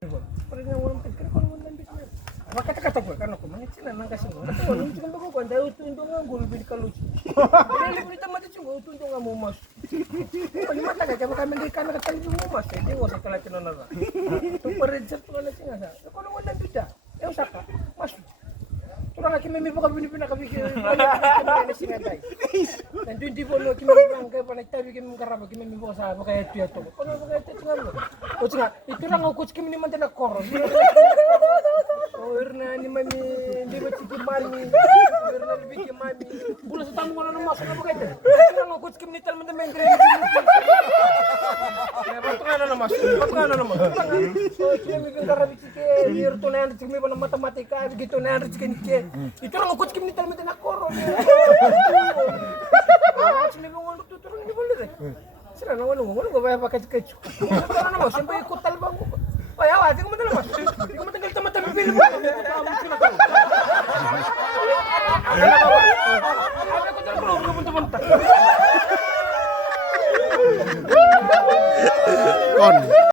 Pare nga walang pagkira ko naman lang bisa. Makata-kata ko kan ako mangit sila nang kasi mo. Ako nung cikin ko kan daw tundo nga gul bil kaluch. Dili ko tama cikin tundo nga mo mas. Pag mata ka kami di ka nakatali mo mas. Hindi ko sa kala tinona na. Tu pare sa to na singa sa. Ako naman lang bisa. Eu saka mas. Turang kami may baka pinakabigay. Wala singa dai. Dan di bono kami lang kay panagtabi kami karaba kami may baka sa kaya to. Ano ba kaya to nga. O nga, itu lang ako kami naman din nakoro. Irna ni mami, di ba chiki mami, irna ni biki mami. Bula sa tamu ko na masuk na bagay. Ito lang ako kami ni talman na mengre. Bato nga na masuk. Bato nga na masuk. So, kami bin karabi chiki, irto na yan chiki ba ng matematika, gito na yan chiki nike. Ito lang ako kami ni talman din nakoro. Chiki bin ngolok tuturun ni boleh. Sila na wala ko ba pakai kecu. Sila na mas sampai ikut talbang ko. Ay, awa, di ko madala mas. Di ko matagal tama-tama film mo. Ano ko talaga ko punta-punta. Kon.